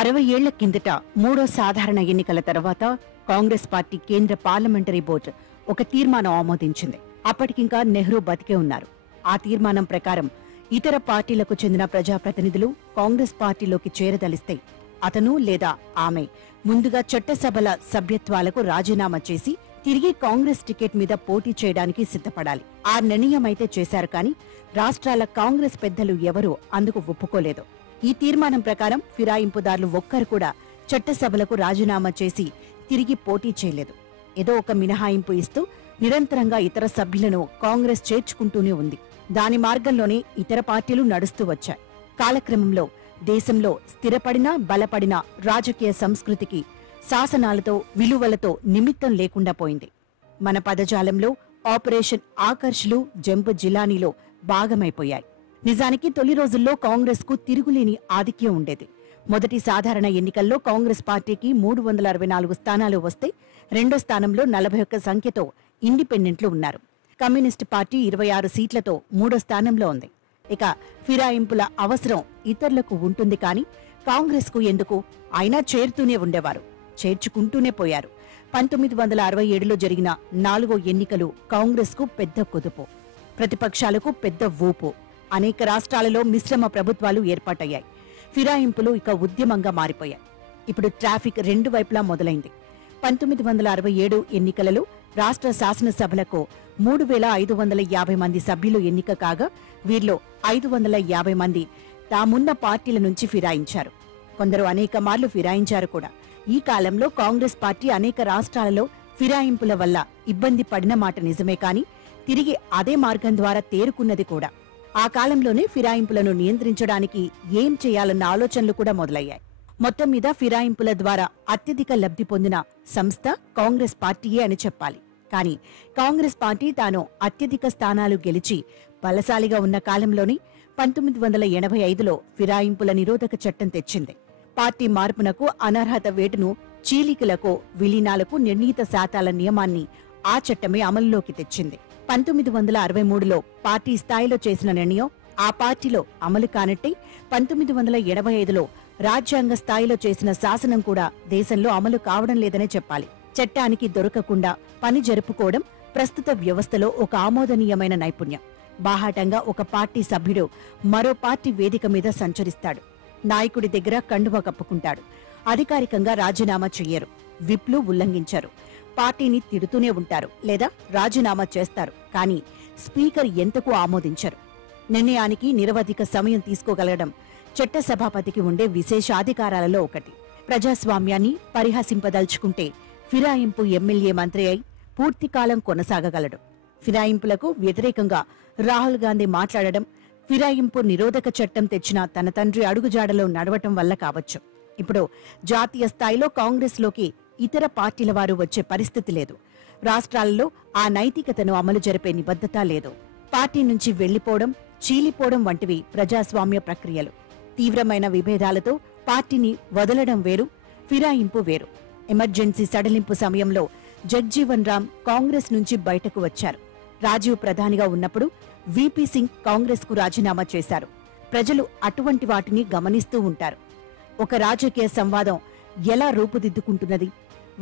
60 ఏళ్ల కిందట మూడో సాధారణ ఎన్నికల తర్వాత కాంగ్రెస్ పార్టీ కేంద్ర పార్లమెంటరీ బోర్డు ఒక తీర్మానం ఆమోదించింది. అప్పటికింకా నెహ్రూ బతికే ఉన్నారు. ఆ తీర్మానం ప్రకారం ఇతర పార్టీలకు చెందిన ప్రజాప్రతినిధులు కాంగ్రెస్ పార్టీలోకి చేరదలిస్తే అతను లేదా ఆమె ముందుగా చట్టసభల సభ్యత్వాలకు రాజీనామా చేసి తిరిగి కాంగ్రెస్ టికెట్ మీద పోటీ చేయడానికి సిద్ధపడాలి. ఆ నిర్ణయమైతే చేశారు, కానీ రాష్ట్రాల కాంగ్రెస్ పెద్దలు ఎవరూ అందుకు ఒప్పుకోలేదు. ఈ తీర్మానం ప్రకారం ఫిరాయింపుదారులు ఒక్కరు కూడా చట్టసభలకు రాజీనామా చేసి తిరిగి పోటీ చేయలేదు. ఏదో ఒక మినహాయింపు ఇస్తూ నిరంతరంగా ఇతర సభ్యులను కాంగ్రెస్ చేర్చుకుంటూనే ఉంది. దాని మార్గంలోనే ఇతర పార్టీలు నడుస్తూ వచ్చాయి. కాలక్రమంలో దేశంలో స్థిరపడిన బలపడిన రాజకీయ సంస్కృతికి శాసనాలతో విలువలతో నిమిత్తం లేకుండా పోయింది. మన పదజాలంలో ఆపరేషన్ ఆకర్ష్లు జంపు జిలానీలో భాగమైపోయాయి. నిజానికి తొలి రోజుల్లో కాంగ్రెస్ కు తిరుగులేని ఆధిక్యం ఉండేది. మొదటి సాధారణ ఎన్నికల్లో కాంగ్రెస్ పార్టీకి 364 స్థానాలు వస్తే రెండో స్థానంలో 41 సంఖ్యతో ఇండిపెండెంట్లు ఉన్నారు. కమ్యూనిస్టు పార్టీ 26 సీట్లతో మూడో స్థానంలో ఉంది. ఇక ఫిరాయింపుల అవసరం ఇతరులకు ఉంటుంది, కానీ కాంగ్రెస్ కు ఎందుకు? అయినా చేరుతూనే ఉండేవారు, చేర్చుకుంటూనే పోయారు. 1967లో జరిగిన 4వ ఎన్నికలు కాంగ్రెస్ కు పెద్ద కుదుపు, ప్రతిపక్షాలకు పెద్ద ఊపు. అనేక రాష్ట్రాలలో మిశ్రమ ప్రభుత్వాలు ఏర్పాటయ్యాయి. ఫిరాయింపులు ఇక ఉద్యమంగా మారిపోయాయి. ఇప్పుడు ట్రాఫిక్ రెండు వైపులా మొదలైంది. 1967 ఎన్నికలలో రాష్ట్ర శాసనసభలకు 3550 మంది సభ్యులు ఎన్నిక కాగా, వీరిలో 550 మంది తామున్న పార్టీల నుంచి ఫిరాయించారు. కొందరు అనేక మార్లు ఫిరాయించారు కూడా. ఈ కాలంలో కాంగ్రెస్ పార్టీ అనేక రాష్ట్రాలలో ఫిరాయింపుల వల్ల ఇబ్బంది పడిన మాట నిజమే, కానీ తిరిగి అదే మార్గం ద్వారా తేరుకున్నది కూడా. ఆ కాలంలోనే ఫిరాయింపులను నియంత్రించడానికి ఏం చేయాలన్న ఆలోచనలు కూడా మొదలయ్యాయి. మొత్తం మీద ఫిరాయింపుల ద్వారా అత్యధిక లబ్ధి పొందిన సంస్థ కాంగ్రెస్ పార్టీయే అని చెప్పాలి. కానీ కాంగ్రెస్ పార్టీ తాను అత్యధిక స్థానాలు గెలిచి బలశాలిగా ఉన్న కాలంలోని 1985లో ఫిరాయింపుల నిరోధక చట్టం తెచ్చింది. పార్టీ మార్పునకు అనర్హత వేటును, చీలికలకు విలీనాలకు నిర్ణీత శాతాల నియమాన్ని ఆ చట్టమే అమలులోకి తెచ్చింది. 1963లో పార్టీ స్థాయిలో చేసిన నిర్ణయం ఆ పార్టీలో అమలు కానట్టే 1985లో రాజ్యాంగ స్థాయిలో చేసిన శాసనం కూడా దేశంలో అమలు కావడం లేదనే చెప్పాలి. చట్టానికి దొరకకుండా పని జరుపుకోవడం ప్రస్తుత వ్యవస్థలో ఒక ఆమోదనీయమైన నైపుణ్యం. బాహాటంగా ఒక పార్టీ సభ్యుడు మరో పార్టీ వేదిక మీద సంచరిస్తాడు. నాయకుడి దగ్గర కండువా కప్పుకుంటాడు. అధికారికంగా రాజీనామా చెయ్యరు, విప్లు ఉల్లంఘించారు, పార్టీని తిడుతూనే ఉంటారు లేదా రాజీనామా చేస్తారు. కానీ స్పీకర్ ఎంతకు ఆమోదించరు. నిర్ణయానికి నిరవధిక సమయం తీసుకోగలగడం చట్టసభాపతికి ఉండే విశేషాధికారాలలో ఒకటి. ప్రజాస్వామ్యాన్ని పరిహసింపదలుచుకుంటే ఫిరాయింపు ఎమ్మెల్యే మంత్రి అయి పూర్తికాలం కొనసాగగలడు. ఫిరాయింపులకు వ్యతిరేకంగా రాహుల్ గాంధీ మాట్లాడడం ఫిరాయింపు నిరోధక చట్టం తెచ్చిన తన తండ్రి అడుగుజాడలో నడవటం వల్ల కావచ్చు. ఇప్పుడు జాతీయ స్థాయిలో కాంగ్రెస్లోకి ఇతర పార్టీల వారు వచ్చే పరిస్థితి లేదు. రాష్ట్రాలలో ఆ నైతికతను అమలు జరిపే నిబద్ధత లేదు. పార్టీ నుంచి వెళ్లిపోవడం, చీలిపోవడం వంటివి ప్రజాస్వామ్య ప్రక్రియలు. తీవ్రమైన విభేదాలతో పార్టీని వదలడం వేరు, ఫిరాయింపు వేరు. ఎమర్జెన్సీ సడలింపు సమయంలో జగ్జీవన్ రామ్ కాంగ్రెస్ నుంచి బయటకు వచ్చారు. రాజీవ్ ప్రధానిగా ఉన్నప్పుడు వీపీ సింగ్ కాంగ్రెస్ కు రాజీనామా చేశారు. ప్రజలు అటువంటి వాటిని గమనిస్తూ ఉంటారు. ఒక రాజకీయ సంవాదం ఎలా రూపుదిద్దుకుంటున్నది,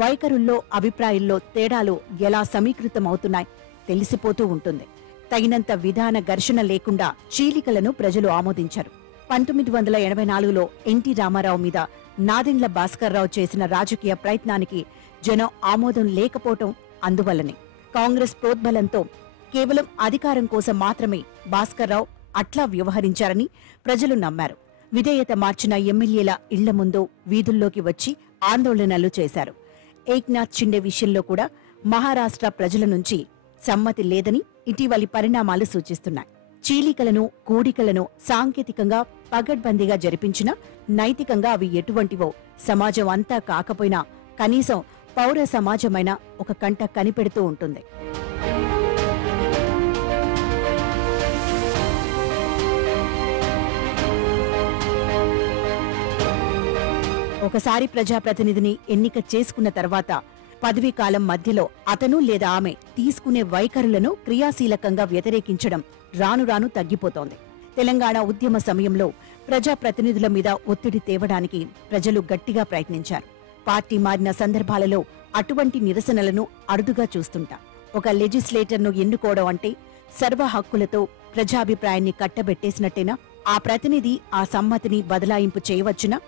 వైఖరుల్లో అభిప్రాయాల్లో తేడాలు ఎలా సమీకృతమవుతున్నాయి తెలిసిపోతూ ఉంటుంది. తగినంత విధాన ఘర్షణ లేకుండా చీలికలను ప్రజలు ఆమోదించారు. 1984లో ఎన్టీ రామారావు మీద నాదెండ్ల భాస్కర్రావు చేసిన రాజకీయ ప్రయత్నానికి జనం ఆమోదం లేకపోవటం అందువల్లనే. కాంగ్రెస్ ప్రోద్బలంతో కేవలం అధికారం కోసం మాత్రమే భాస్కర్రావు అట్లా వ్యవహరించారని ప్రజలు నమ్మారు. విధేయత మార్చిన ఎమ్మెల్యేల ఇళ్ల ముందు వీధుల్లోకి వచ్చి ఆందోళనలు చేశారు. ఏక్నాథ్ షిండే విషయంలో కూడా మహారాష్ట్ర ప్రజల నుంచి సమ్మతి లేదని ఇటీవలి పరిణామాలు సూచిస్తున్నాయి. చీలికలను, కూడికలను సాంకేతికంగా పగడ్బందీగా జరిపించినా నైతికంగా అవి ఎటువంటివో సమాజం అంతా కాకపోయినా కనీసం పౌర సమాజమైన ఒక కంట కనిపెడుతూ ఉంటుంది. ఒకసారి ప్రజాప్రతినిధిని ఎన్నిక చేసుకున్న తర్వాత పదవీకాలం మధ్యలో అతను లేదా ఆమె తీసుకునే వైఖరులను క్రియాశీలకంగా వ్యతిరేకించడం రాను రాను తగ్గిపోతోంది. తెలంగాణ ఉద్యమ సమయంలో ప్రజాప్రతినిధుల మీద ఒత్తిడి తేవడానికి ప్రజలు గట్టిగా ప్రయత్నించారు. పార్టీ మారిన సందర్భాలలో అటువంటి నిరసనలను అరుదుగా చూస్తుంటాం. ఒక లెజిస్లేటర్ను ఎన్నుకోవడం అంటే సర్వ హక్కులతో ప్రజాభిప్రాయాన్ని కట్టబెట్టేసినట్టేనా? ఆ ప్రతినిధి ఆ సమ్మతిని బదలాయింపు చేయవచ్చునా?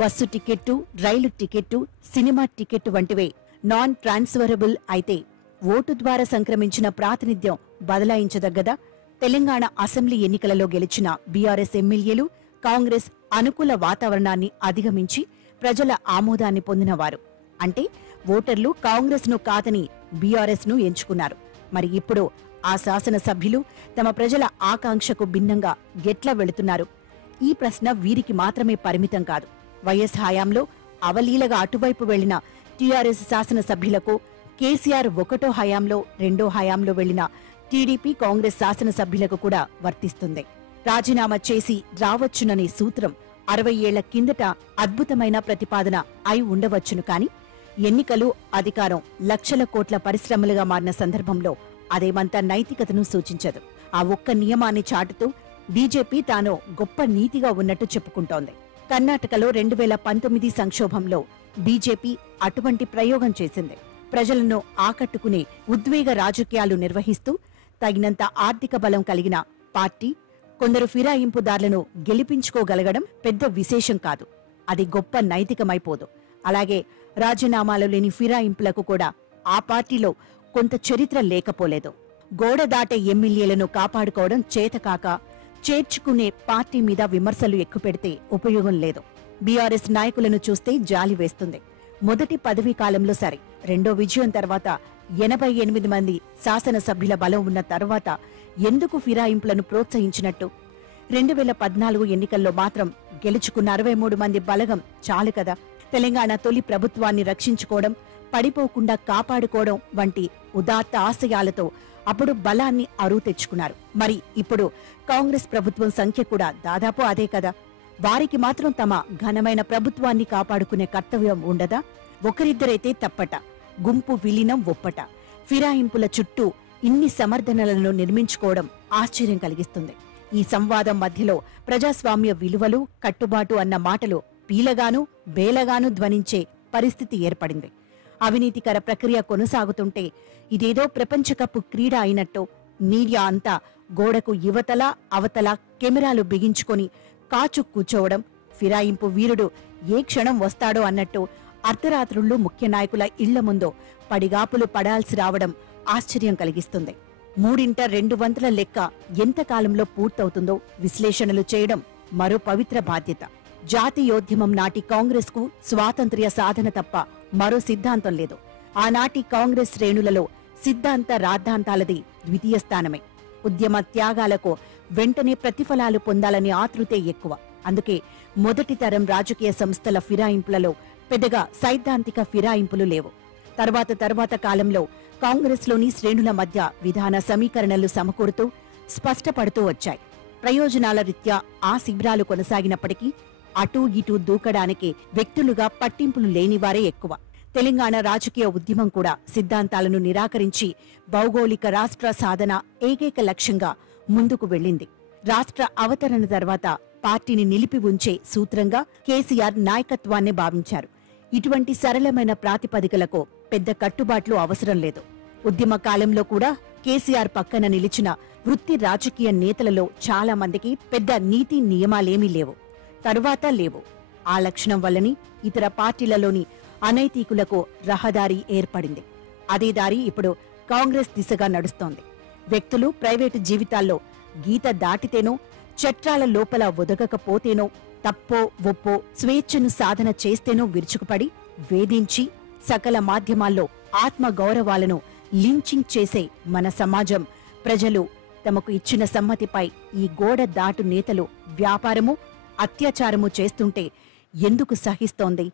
Bus ticket, rail ticket, cinema ticket వంటివే నాన్ ట్రాన్స్ఫరబుల్ అయితే ఓటు ద్వారా సంక్రమించిన ప్రాతినిధ్యం బదలాయించదగ్గదా? తెలంగాణ అసెంబ్లీ ఎన్నికలలో గెలిచిన బీఆర్ఎస్ ఎమ్మెల్యేలు కాంగ్రెస్ అనుకూల వాతావరణాన్ని అధిగమించి ప్రజల ఆమోదాన్ని పొందినవారు. అంటే ఓటర్లు కాంగ్రెస్ ను కాదని బీఆర్ఎస్ ను ఎంచుకున్నారు. మరి ఇప్పుడు ఆ శాసనసభ్యులు తమ ప్రజల ఆకాంక్షకు భిన్నంగా ఎట్లా వెళుతున్నారు? ఈ ప్రశ్న వీరికి మాత్రమే పరిమితం కాదు. వైఎస్ హయాంలో అవలీలగా అటువైపు వెళ్లిన టీఆర్ఎస్ శాసనసభ్యులకు, కేసీఆర్ ఒకటో హయాంలో, రెండో హయాంలో వెళ్లిన టీడీపీ, కాంగ్రెస్ శాసనసభ్యులకు కూడా వర్తిస్తుంది. రాజీనామా చేసి రావచ్చుననే సూత్రం 60 ఏళ్ల కిందట అద్భుతమైన ప్రతిపాదన అయి ఉండవచ్చును. కాని ఎన్నికలు, అధికారం లక్షల కోట్ల పరిశ్రమలుగా మారిన సందర్భంలో అదేమంత నైతికతను సూచించదు. ఆ ఒక్క నియమాన్ని చాటుతూ బీజేపీ తాను గొప్ప నీతిగా ఉన్నట్టు చెప్పుకుంటోంది. కర్ణాటకలో 2019 సంక్షోభంలో బీజేపీ అటువంటి ప్రయోగం చేసింది. ప్రజలను ఆకట్టుకునే ఉద్వేగ రాజకీయాలు నిర్వహిస్తూ తగినంత ఆర్థిక బలం కలిగిన పార్టీ కొందరు ఫిరాయింపుదారులను గెలిపించుకోగలగడం పెద్ద విశేషం కాదు. అది గొప్ప నైతికమైపోదు. అలాగే రాజీనామాలు లేని ఫిరాయింపులకు కూడా ఆ పార్టీలో కొంత చరిత్ర లేకపోలేదు. గోడ దాటే ఎమ్మెల్యేలను కాపాడుకోవడం చేతకాక చేర్చుకునే పార్టీ మీద విమర్శలు ఎక్కుపెడితే ఉపయోగం లేదు. బీఆర్ఎస్ నాయకులను చూస్తే జాలి వేస్తుంది. మొదటి పదవీ కాలంలో సరే, రెండో విజయం తర్వాత 88 మంది శాసనసభ్యుల బలం ఉన్న తర్వాత ఎందుకు ఫిరాయింపులను ప్రోత్సహించినట్టు? 2014 ఎన్నికల్లో మాత్రం గెలుచుకున్న 63 మంది బలగం చాలు కదా. తెలంగాణ తొలి ప్రభుత్వాన్ని రక్షించుకోవడం, పడిపోకుండా కాపాడుకోవడం వంటి ఉదాత్త ఆశయాలతో అప్పుడు బలాన్ని అరువు తెచ్చుకున్నారు. మరి ఇప్పుడు కాంగ్రెస్ ప్రభుత్వం సంఖ్య కూడా దాదాపు అదే కదా. వారికి మాత్రం తమ ఘనమైన ప్రభుత్వాన్ని కాపాడుకునే కర్తవ్యం ఉండదా? ఒకరిద్దరైతే తప్పట, గుంపు విలీనం ఒప్పట. ఫిరాయింపుల చుట్టూ ఇన్ని సమర్థనలను నిర్మించుకోవడం ఆశ్చర్యం కలిగిస్తుంది. ఈ సంవాదం మధ్యలో ప్రజాస్వామ్య విలువలు, కట్టుబాటు అన్న మాటలు పీలగాను బేలగాను ధ్వనించే పరిస్థితి ఏర్పడింది. అవినీతికర ప్రక్రియ కొనసాగుతుంటే ఇదేదో ప్రపంచకప్ క్రీడ అయినట్టు మీడియా అంతా గోడకు యువతల అవతల కెమెరాలు బిగించుకొని కాచు కూచోవడం, ఫిరాయింపు వీరుడు ఏ క్షణం వస్తాడో అన్నట్టు అర్ధరాత్రుళ్ళు ముఖ్య నాయకుల ఇళ్ల ముందు పడిగాపులు పడాల్సి రావడం ఆశ్చర్యం కలిగిస్తుంది. 2/3 లెక్క ఎంతకాలంలో పూర్తవుతుందో విశ్లేషణలు చేయడం మరో పవిత్ర బాధ్యత. జాతీయోద్యమం నాటి కాంగ్రెస్ కు స్వాతంత్ర్య సాధన తప్ప మరో సిద్ధాంతం లేదు. ఆనాటి కాంగ్రెస్ శ్రేణులలో సిద్ధాంత రాద్ధాంతాలది ద్వితీయ స్థానమే. ఉద్యమ త్యాగాలకు వెంటనే ప్రతిఫలాలు పొందాలనే ఆతృతే ఎక్కువ. అందుకే మొదటి తరం రాజకీయ సంస్థల ఫిరాయింపులలో పెద్దగా సైద్ధాంతిక ఫిరాయింపులు లేవు. తర్వాత కాలంలో కాంగ్రెస్లోని శ్రేణుల మధ్య విధాన సమీకరణలు సమకూరుతూ స్పష్టపడుతూ వచ్చాయి. ప్రయోజనాల రీత్యా ఆ శిబిరాలు కొనసాగినప్పటికీ అటూ ఇటూ దూకడానికి వ్యక్తులుగా పట్టింపులు లేనివారే ఎక్కువ. తెలంగాణ రాజకీయ ఉద్యమం కూడా సిద్ధాంతాలను నిరాకరించి భౌగోళిక రాష్ట్ర సాధన ఏకైక లక్ష్యంగా ముందుకు వెళ్ళింది. రాష్ట్ర అవతరణ తర్వాత పార్టీని నిలిపి ఉంచే సూత్రంగా కేసీఆర్ నాయకత్వాన్నే భావించారు. ఇటువంటి సరళమైన ప్రాతిపదికలకు పెద్ద కట్టుబాట్లు అవసరం లేదు. ఉద్యమ కాలంలో కూడా కేసీఆర్ పక్కన నిలిచిన వృత్తి రాజకీయ నేతలలో చాలా మందికి పెద్ద నీతి నియమాలేమీ లేవు, తరువాత లేవు. ఆ లక్షణం వల్లని ఇతర పార్టీలలోని అనైతికులకు రహదారి ఏర్పడింది. అదే దారి ఇప్పుడు కాంగ్రెస్ దిశగా నడుస్తోంది. వ్యక్తులు ప్రైవేటు జీవితాల్లో గీత దాటితేనో, చట్టాల లోపల ఒదగకపోతేనో, తప్పో ఒప్పో స్వేచ్ఛను సాధన చేస్తేనో విరుచుకుపడి వేధించి సకల మాధ్యమాల్లో ఆత్మగౌరవాలను లించింగ్ చేసే మన సమాజం, ప్రజలు తమకు ఇచ్చిన సమ్మతిపై ఈ గోడ దాటు నేతలు వ్యాపారము, అత్యాచారము చేస్తుంటే ఎందుకు సహిస్తోంది?